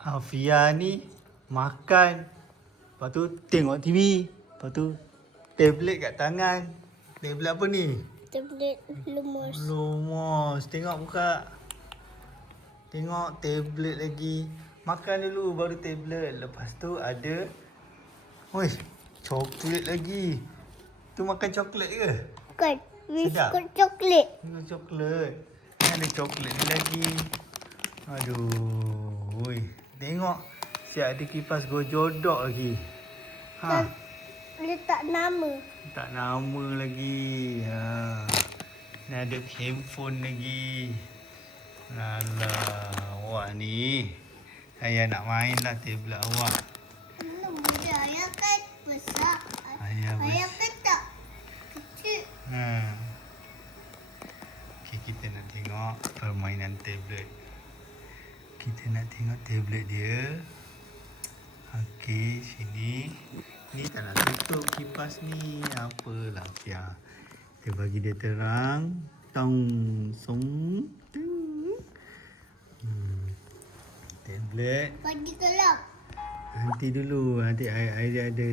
Afia ni makan, lepas tu tengok TV, lepas tu tablet kat tangan. Tablet apa ni? Tablet lemas. Lumos. Tengok buka. Tengok tablet lagi. Makan dulu baru tablet. Lepas tu ada coklat lagi. Tu makan coklat ke? Bukan. Sedap. Biskut coklat. Ini coklat. Ni ada coklat ni lagi. Aduh. Tengok. Siap ada kipas go jodok lagi. Ha. Letak nama. Tak nama lagi. Ha. Ni ada handphone lagi. Alah. Awak ni. Saya nak main lah tablet awak. Ayah kan besar. Ayah kan tak kecil. Ha. Okay, kita nak tengok permainan tablet. Kita nak tengok tablet dia. Okey, sini. Ni tak nak tutup kipas ni. Apalah, Fia. Kita bagi dia terang. Tong, song. Tablet. Bagi gelap. Nanti dulu. Nanti I ada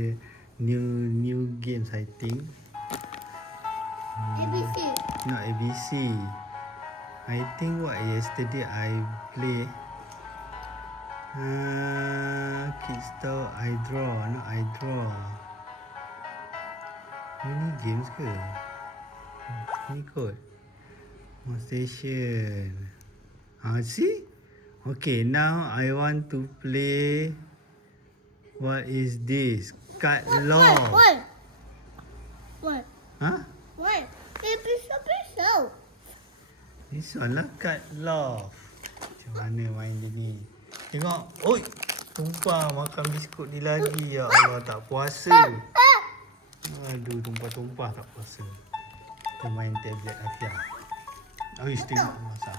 new games, I think. ABC. Not ABC. I think what yesterday I play. Kickstart I draw. Not I draw. Ini games ke? Ni kot. More station. See? Okay, now I want to play. What is this? Cut law. One. Huh? One. Pisau. This one lah cut law. Macam mana main dia ni? Tengok. Oi! Tumpah makan biskut ni lagi. Ya Allah, tak puasa. Aduh, tumpah-tumpah tak puasa. Kita main tablet Afia. Ais, tengok masak.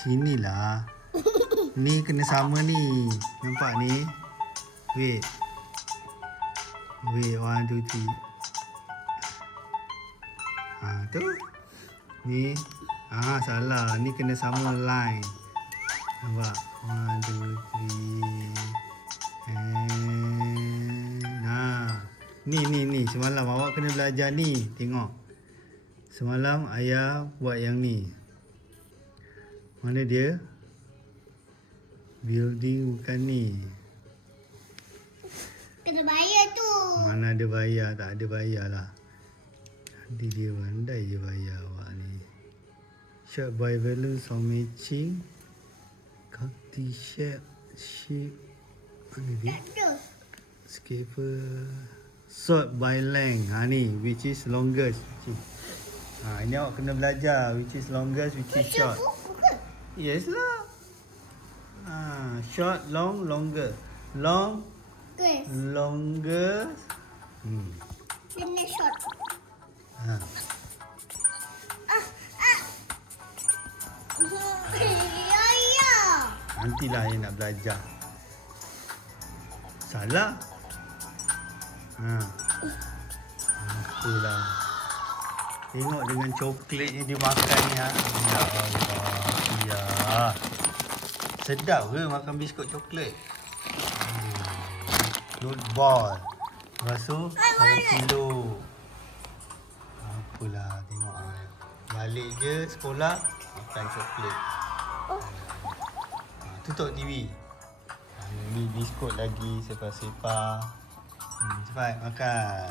Sinilah. Ni kena sama ni. Nampak ni? Wait. Wait, 1, 2, 3. Tu. Ni. Salah. Ni kena sama line. Nampak? 1, 2, 3. Ni. Semalam awak kena belajar ni. Tengok. Semalam ayah buat yang ni. Mana dia? Building bukan ni. Kena bayar tu. Mana ada bayar? Tak ada bayar lah. Nanti dia pandai je bayar awak ni. Shot by balance or matching. Copy shape. Mana dia? Scraper. Sort by length. Ni which is longest. Ini awak kena belajar which is longest, which is short. Yes lah. Short, long, longer. Long, longer. Kena short. Nantilah ayah nak belajar. Salah. Apalah. Tengok dengan coklatnya dia makan ni. Ya Allah. Ya. Sedap ke makan biskut coklat? Nutball. Lepas tu, 1 kilo. Apalah, tengok. Balik je sekolah, makan coklat. Tutup TV. Ni biskut lagi, sepah-sepah. Cepat makan.